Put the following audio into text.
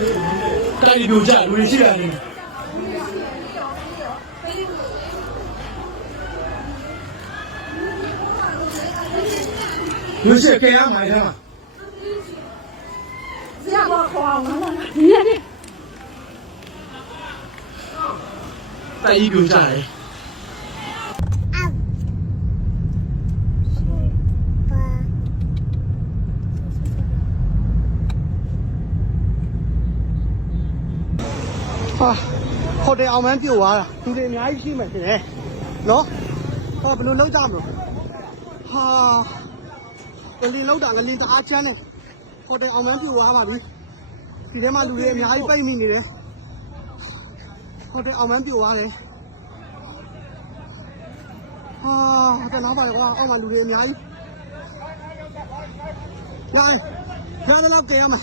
တိုက်ပြိုကျလူတွေရှိတာနေလူရှိခင်ရမိုင်ထားမှာဆရာမခေါ်အောင်နော်တိုက်ပြိုကျတယ် ဟာဟိုတယ်အောင်မန်းပြုတ်သွားတာလူတွေအများကြီးရှိမှရှင်တယ်နော်ဟောဘယ်လိုလုပ်ကြမလို့ဟာငလင်လောက်တာငလင်တအားချမ်းတယ်ဟိုတယ်အောင်မန်းပြုတ်သွားပါပြီဒီထဲမှာလူတွေအများကြီးပိတ်နေနေတယ်ဟိုတယ်အောင်မန်းပြုတ်သွားတယ်ဟာဟိုတယ်နောက်ပါလေကွာအောက်မှာလူတွေအများကြီးရိုင်းရတယ်တော့ကြရမှာ